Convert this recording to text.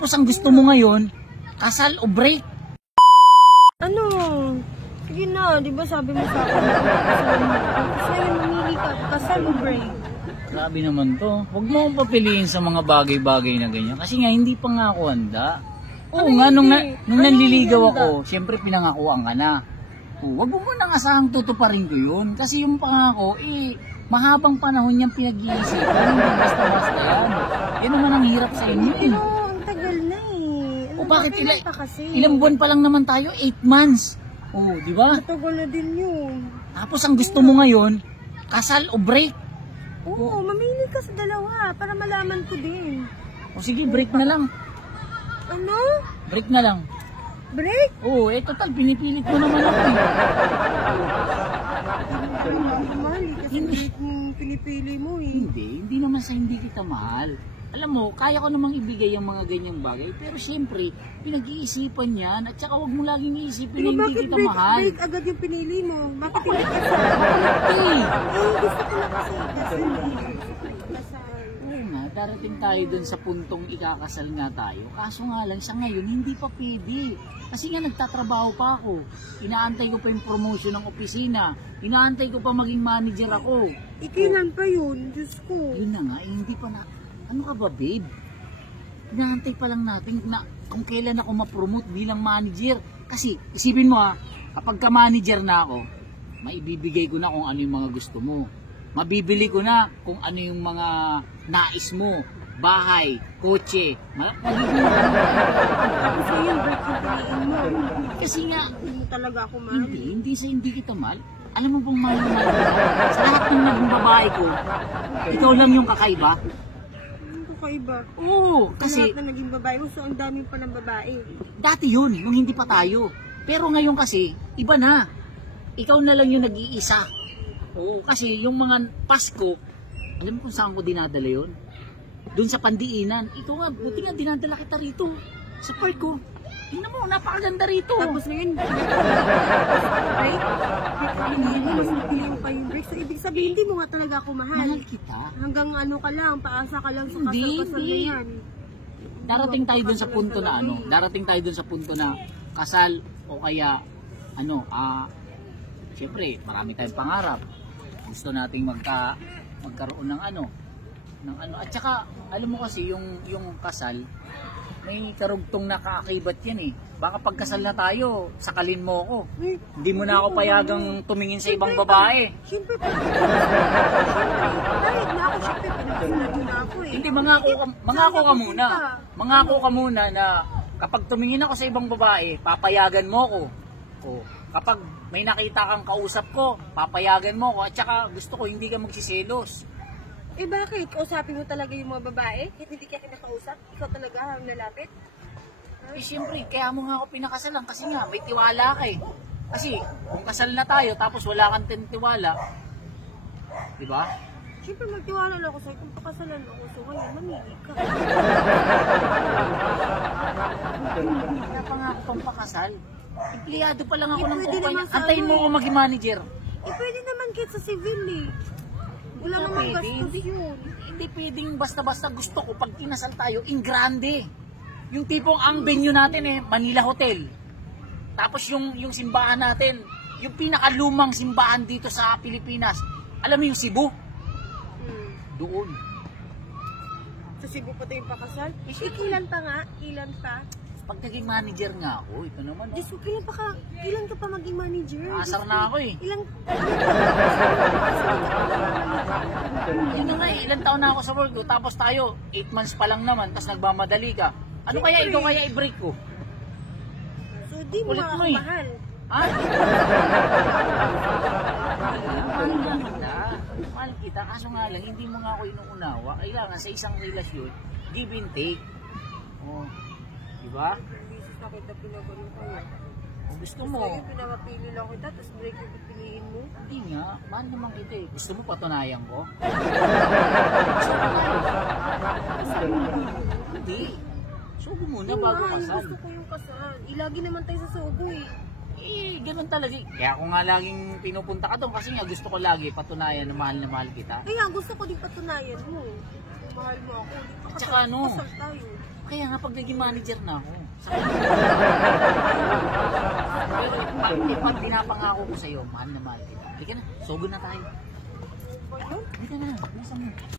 Tapos ang gusto mo ngayon, kasal o break? Ano? Sige na, di ba sabi mo sa akin, kasal mo. Tapos ngayon mamili ka, kasal o break? Grabe naman to. Huwag mo akong papiliin sa mga bagay-bagay na ganyan. Kasi nga, hindi pa nga ako handa. Oo nga, nung nanliligaw ako, syempre pinangakuan ka na. Huwag mo munang asahang tutuparin ko yun. Kasi yung pangako, mahabang panahon niyang pinag-iisipan. Hindi basta-basta yan. Yan naman ang hirap sa inyo. Pero ang tagal na eh. O bakit ilang buwan pa lang naman tayo? 8 months. Di ba? Matagal na din yun. Tapos ang gusto mo ngayon, kasal o break? Oo, mamili ka sa dalawa para malaman ko din. O sige, break na lang. Ano? Break na lang. Break? Oo, total, pinipilit mo naman ako eh. Mahal eh, kasi break mo pinipili mo eh. Hindi naman sa hindi kita mahal. Alam mo, kaya ko namang ibigay ang mga ganyang bagay, pero siyempre, pinag-iisipan yan, at saka huwag mo laging iisipin na hindi kita mahal. Bakit break agad yung pinili mo? Bakit hindi kasal? Gusto ko na kasi kasal. Oo nga, darating tayo dun sa puntong ikakasal nga tayo. Kaso nga lang, sa ngayon, hindi pa pwede. Kasi nga nagtatrabaho pa ako. Inaantay ko pa yung promotion ng opisina. Inaantay ko pa maging manager ako. Ikilan pa yun, Diyos ko. Yun na nga, hindi pa na... Ano ka ba, babe? Inaantay pa lang natin na kung kailan ako ma-promote bilang manager. Kasi, isipin mo kapag ka-manager na ako, maibibigay ko na kung ano yung mga gusto mo. Mabibili ko na kung ano yung mga nais mo. Bahay, kotse. Magiging Kasi yung break yung piliin mo. Kasi nga, hindi mo talaga ako mahal. Hindi kita mahal. Alam mo bang mahal sa lahat ng naging babae ko, ikaw lang yung kakaiba. Kakaiba? Oo, kasi... Lahat na naging babae mo, so ang dami pa ng babae. Dati yun, nung hindi pa tayo. Pero ngayon kasi, iba na. Ikaw na lang yung nag-iisa. Oo, kasi yung mga Pasko, alam mo kung saan ko dinadala yun? Doon sa Pandiinan. Ito nga, buti nga dinadala kita rito. Sa park ko. Tingnan mo, napakaganda rito. Tapos ngayon, break? Hindi mo, mas napili mo pa yung break. So, ibig sabihin, hindi mo nga talaga ako mahal. Mahal kita. Hanggang ano ka lang, paasa ka lang sa kasal-kasal na yan. Darating tayo dun sa punto na darating tayo dun sa punto na kasal o kaya syempre, marami tayong pangarap. Gusto nating magkaroon ng ano. At saka, alam mo kasi yung kasal, may karugtong na kaakibat yan eh. Baka pagkasal na tayo, sakalin mo ako. Hindi mo na ako payagang tumingin sa ibang babae. Siyempre, kahit na ako, siyempre, pinagsasabi na ako eh. Hindi, mangako ka muna. Mangako ka muna na kapag tumingin ako sa ibang babae, papayagan mo ko. Kapag may nakita kang kausap ko, papayagan mo ko. At saka gusto ko, hindi ka magsiselos. Eh bakit? Kausapin mo talaga yung mga babae? Hindi ka kinakausap? Ikaw talaga ang nalapit? Siyempre, kaya mo nga ako pinakasalan kasi nga, may tiwala ka eh. Kasi, kung kasal na tayo, tapos wala kang tiwala, di ba? Siyempre, magtiwala lang ako sa'yo kung pakasalan ako. So, ngayon, mamili ka. Wala pa nga ako pang pakasal. Empleyado pa lang ako ng pwede kumpanya. naman sa Antayin mo ako maging manager. Pwede naman kahit sa civil eh. Wala namang gastos yun. Hindi pwedeng basta-basta gusto ko pag kinasal tayo in grande. Yung tipong ang venue natin Manila Hotel. Tapos yung simbahan natin, yung pinakalumang simbahan dito sa Pilipinas. Alam mo yung Cebu? Doon. Sa Cebu pa tayo pakasal? Ilan pa nga? Ilan pa? Pag naging manager nga ako, ito naman. Diyos ko, kailan ka pa maging manager? Asar na ako eh. Yun nga ilang taon na ako sa work ko, tapos tayo, 8 months pa lang naman, tapos nagmamadali ka. Ano kaya, ikaw kaya i-break ko? So, di mo nga ako mahal. Ha? Mahal kita, kaso nga lang, hindi mo nga ako inuunawa. Kailangan sa isang relasyon, give and take. Diba? Bisis na kita pinagano kayo. Kung gusto mo. Gusto pinapapili lang kita, tapos break yung pipiliin mo. Hindi nga, mahal naman kita eh. Gusto mo patunayan ko? Hindi. Sugo muna bago kasal. Gusto ko yung kasal. Lagi naman tayo sa sugo eh. Ganun talaga. Kaya ako nga laging pinupunta ka doon kasi nga gusto ko lagi patunayan na mahal kita. Kaya gusto ko din patunayan mo. Mahal mo ako. At saka kasal tayo. Kaya nga pag naging manager na ako. Pero pag pinapangako ko sa'yo, mahal na mahal kita. Hindi ka na, sogo na tayo. Hindi ka na, nasa mo.